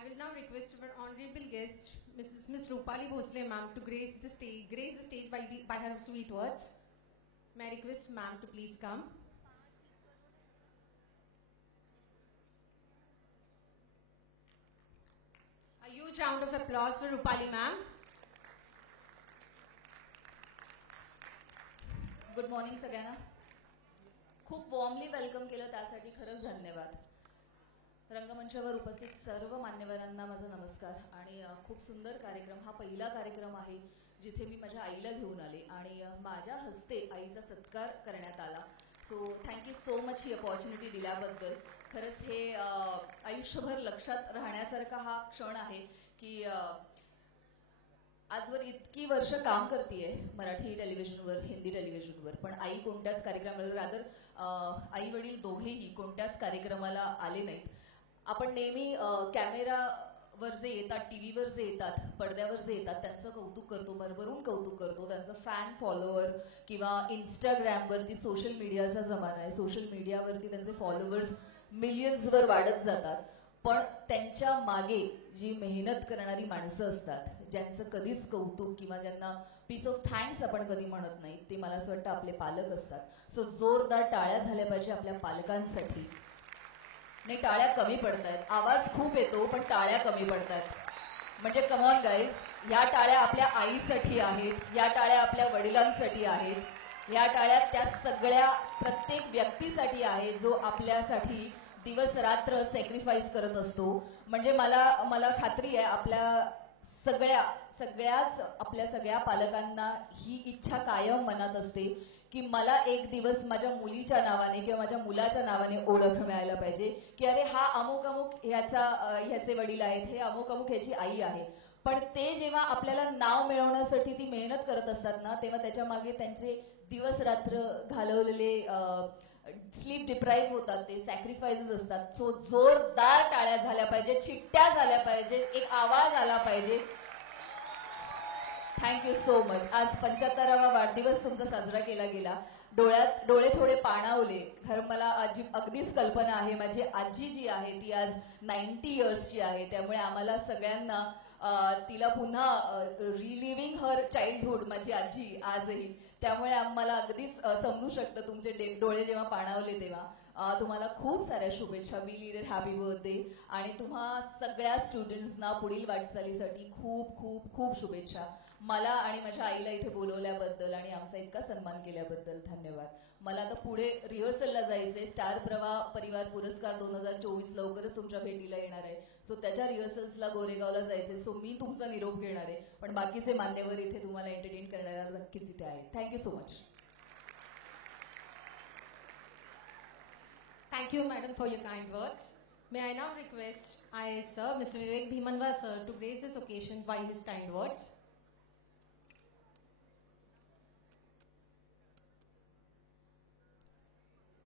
I will now request our honorable guest, Miss Rupali Bhosle, ma'am, to grace the stage by her sweet words. May I request ma'am to please come. A huge round of applause for Rupali ma'am. Good morning सगळ्यांना. खूप warmly welcome केलं त्यासाठी खरंच धन्यवाद. रंगमंचावर उपस्थित सर्व मान्यवरांना माझा नमस्कार. आणि खूप सुंदर कार्यक्रम. हा पहिला कार्यक्रम आहे जिथे मी माझ्या आईला घेऊन आले आणि माझ्या हस्ते आईचा सत्कार करण्यात आला. सो थँक्यू सो मच ही अपॉर्च्युनिटी दिल्याबद्दल. खरंच हे आयुष्यभर लक्षात राहण्यासारखा हा क्षण आहे की आजवर इतकी वर्ष काम करतेय मराठी टेलिव्हिजनवर, हिंदी टेलिव्हिजनवर, पण आई कोणत्याच कार्यक्रमाला, रादर आई वडील दोघेही कोणत्याच कार्यक्रमाला आले नाहीत. आपण नेहमी कॅमेरावर जे येतात, टीव्हीवर जे येतात, पडद्यावर जे येतात त्यांचं कौतुक करतो, भरभरून कौतुक करतो. त्यांचं फॅन फॉलोअर किंवा इंस्टाग्रामवरती, सोशल मीडियाचा जमाना आहे, सोशल मीडियावरती त्यांचे फॉलोअर्स मिलियन्सवर वाढत जातात. पण त्यांच्या मागे जी मेहनत करणारी माणसं असतात, ज्यांचं कधीच कौतुक किंवा ज्यांना पीस ऑफ थँक्स आपण कधी म्हणत नाही, ते मला असं वाटतं आपले पालक असतात. सो जोरदार टाळ्या झाल्या पाहिजे आपल्या पालकांसाठी. नाही, टाळ्या कमी पडतायत, आवाज खूप येतो पण टाळ्या कमी पडतायत. म्हणजे कमॉन गाईज, या टाळ्या आपल्या आईसाठी आहेत, या टाळ्या आपल्या वडिलांसाठी आहेत, या टाळ्या त्या सगळ्या प्रत्येक व्यक्तीसाठी आहे जो आपल्यासाठी दिवस रात्र सॅक्रिफाईस करत असतो. म्हणजे मला खात्री आहे आपल्या सगळ्या पालकांना ही इच्छा कायम मनात असते की मला एक दिवस माझ्या मुलीच्या नावाने किंवा माझ्या मुलाच्या नावाने ओळख मिळायला पाहिजे की अरे हा अमुक अमुक ह्याचे वडील आहेत, हे अमुक अमुक ह्याची आई आहे. पण ते जेव्हा आपल्याला नाव मिळवण्यासाठी ती मेहनत करत असतात ना, तेव्हा त्याच्या मागे त्यांचे दिवस रात्र घालवलेले स्लीप डिप्राईव्ह होतात, ते सॅक्रिफाईसेस असतात. सो जोरदार टाळ्या झाल्या पाहिजे, चिट्ट्या झाल्या पाहिजे, एक आवाज आला पाहिजे. Thank you so much. आज 75वा वाढदिवस तुमचा साजरा केला गेला. डोळे थोडे पाणावले. खरं मला अगदीच कल्पना आहे, माझी आजी जी आहे ती आज 90 इयर्सची आहे. त्यामुळे आम्हाला सगळ्यांना तिला पुन्हा रिलिव्हिंग हर चाइल्डहुड, माझी आजी आजही, त्यामुळे आम्हाला अगदीच समजू शकतं तुमचे डोळे जेव्हा पाणावले तेव्हा. तुम्हाला खूप साऱ्या शुभेच्छा. बिलीटेड हॅपी बर्थडे. आणि तुम्हा सगळ्या स्टुडंट्सना पुढील वाटचालीसाठी खूप खूप खूप शुभेच्छा. मला आणि माझ्या आईला इथे बोलवल्याबद्दल आणि आमचा इतका सन्मान केल्याबद्दल धन्यवाद. मला आता पुढे रिहर्सलला जायचंय. स्टार प्रवाह परिवार पुरस्कार 2024 लवकरच तुमच्या भेटीला येणार आहे. सो त्याच्या रिहर्सल्सला गोरेगावला जायचंय. सो मी तुमचा निरोप घेणार आहे, पण बाकीचे मान्यवर इथे तुम्हाला एंटरटेन करणाऱ्या नक्कीच इथे आहेत. Thank you so much. Thank you, madam, for your kind words. May I now request Mr. Vivek Bhimanwa, sir, to grace this occasion by his kind words.